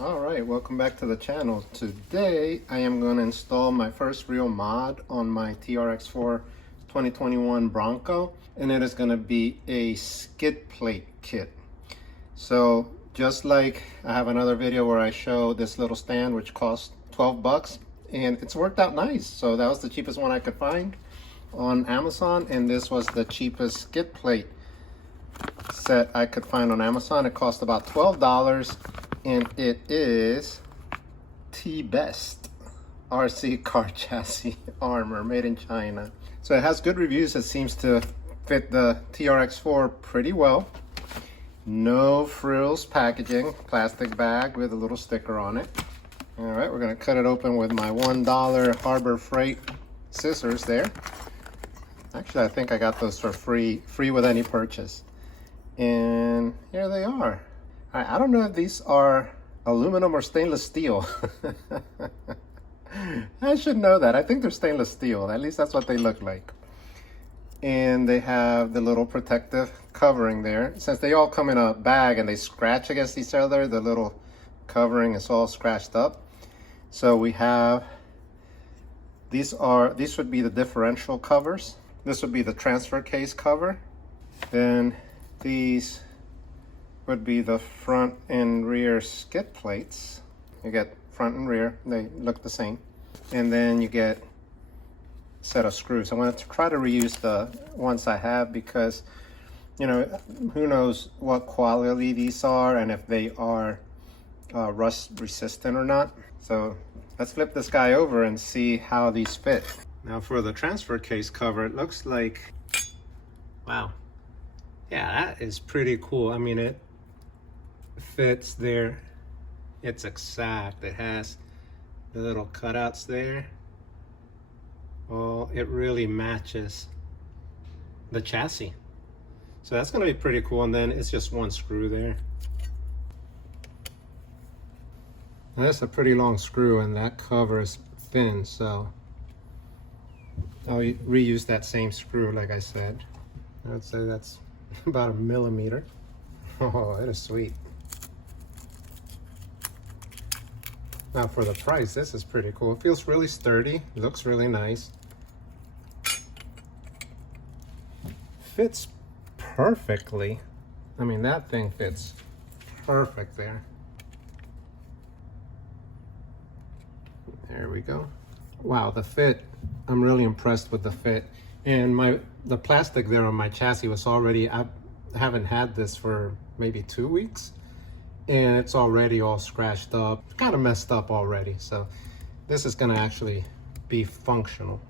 Alright, welcome back to the channel. Today I am going to install my first real mod on my TRX4 2021 Bronco, and it is going to be a skid plate kit. So just like I have another video where I show this little stand which costs 12 bucks, and it's worked out nice. So that was the cheapest one I could find on Amazon, and this was the cheapest skid plate set I could find on Amazon. It cost about $12, and it is T-Best RC car chassis armor made in China. So it has good reviews. It seems to fit the TRX4 pretty well. No frills packaging, plastic bag with a little sticker on it. All right, we're gonna cut it open with my $1 Harbor Freight scissors there. Actually, I think I got those for free with any purchase. And here they are. I don't know if these are aluminum or stainless steel. I should know that. I think they're stainless steel. At least that's what they look like. And they have the little protective covering there. Since they all come in a bag and they scratch against each other, the little covering is all scratched up. So we have, these would be the differential covers. This would be the transfer case cover. Then these would be the front and rear skid plates. You get front and rear, they look the same. And then you get a set of screws. I want to try to reuse the ones I have because, you know, who knows what quality these are and if they are rust resistant or not. So let's flip this guy over and see how these fit. Now for the transfer case cover, it looks like, wow. Yeah, that is pretty cool. I mean, it fits there. It's exact. It has the little cutouts there. Oh, it really matches the chassis. So that's gonna be pretty cool. And then it's just one screw there. And that's a pretty long screw, and that cover is thin, so I'll reuse that same screw like I said. I would say that's about 1 millimeter. Oh, that is sweet. Now for the price, this is pretty cool. It feels really sturdy, looks really nice. Fits perfectly. I mean, that thing fits perfect there. There we go. Wow, the fit, I'm really impressed with the fit. And the plastic there on my chassis was already, I haven't had this for maybe 2 weeks, and it's already all scratched up, kind of messed up already. So this is gonna actually be functional.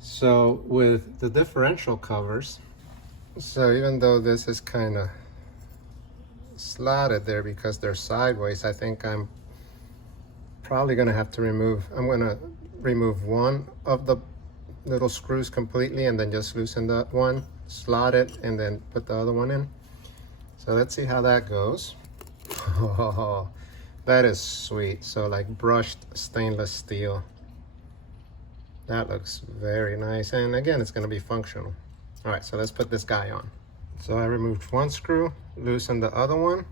So with the differential covers, so even though this is kind of slotted there because they're sideways, I think I'm probably gonna have to I'm gonna remove one of the little screws completely and then just loosen that one, slot it, and then put the other one in. So let's see how that goes. Oh, that is sweet. So like brushed stainless steel. That looks very nice. And again, it's gonna be functional. All right, so let's put this guy on. So I removed one screw, loosened the other one.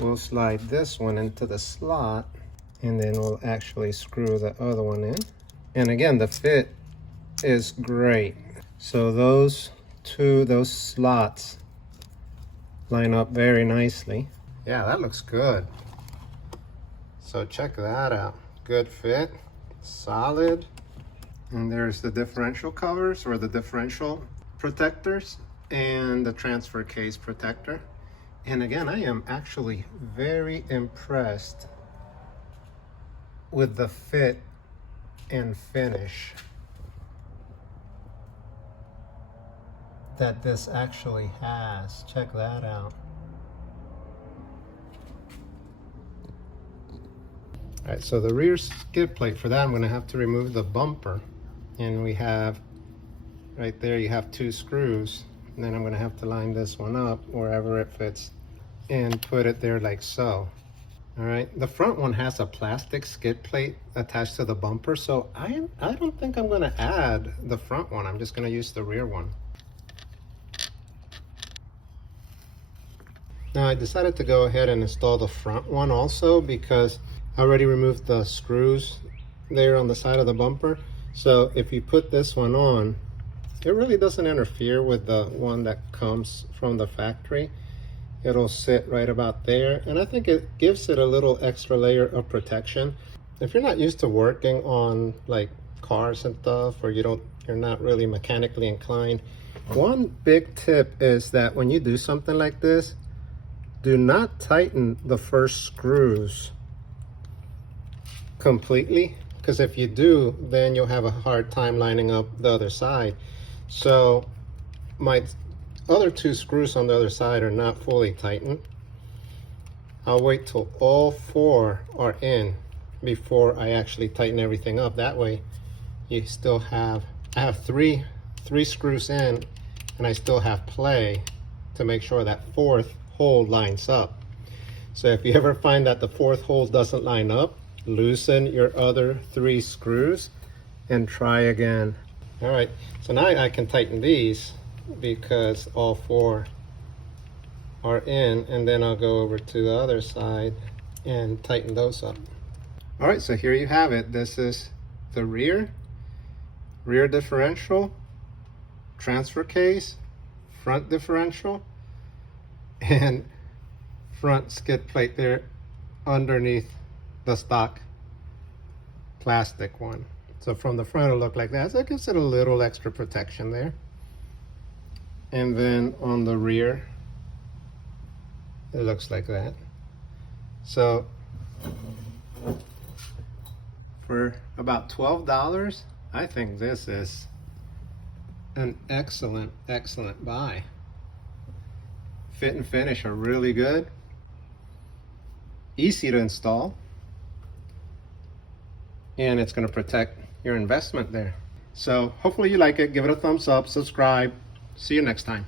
We'll slide this one into the slot, and then we'll actually screw the other one in. And again, the fit is great. So those slots line up very nicely. Yeah, that looks good. So check that out. Good fit, solid. And there's the differential covers, or the differential protectors, and the transfer case protector. And again, I am actually very impressed with the fit and finish that this actually has. Check that out. All right, so the rear skid plate, for that I'm going to have to remove the bumper, and we have right there, you have 2 screws, and then I'm going to have to line this one up wherever it fits and put it there like so. All right, the front one has a plastic skid plate attached to the bumper, so I don't think I'm going to add the front one. I'm just going to use the rear one. Now I decided to go ahead and install the front one also because I already removed the screws there on the side of the bumper. So if you put this one on, it really doesn't interfere with the one that comes from the factory. It'll sit right about there, and I think it gives it a little extra layer of protection. If you're not used to working on like cars and stuff, or you're not really mechanically inclined, one big tip is that when you do something like this, do not tighten the first screws completely, because if you do, then you'll have a hard time lining up the other side. So my other two screws on the other side are not fully tightened. I'll wait till all four are in before I actually tighten everything up. That way you still have, I have three screws in, and I still have play to make sure that fourth hole lines up. So if you ever find that the fourth hole doesn't line up, loosen your other three screws and try again. All right, so now I can tighten these because all four are in, and then I'll go over to the other side and tighten those up. All right, so here you have it. This is the rear differential, transfer case, front differential, and front skid plate there underneath the stock plastic one. So from the front it'll look like that. So it gives it a little extra protection there. And then on the rear, it looks like that. So for about $12, I think this is an excellent buy. Fit and finish are really good. Easy to install. And it's going to protect your investment there. So hopefully you like it. Give it a thumbs up, subscribe. See you next time.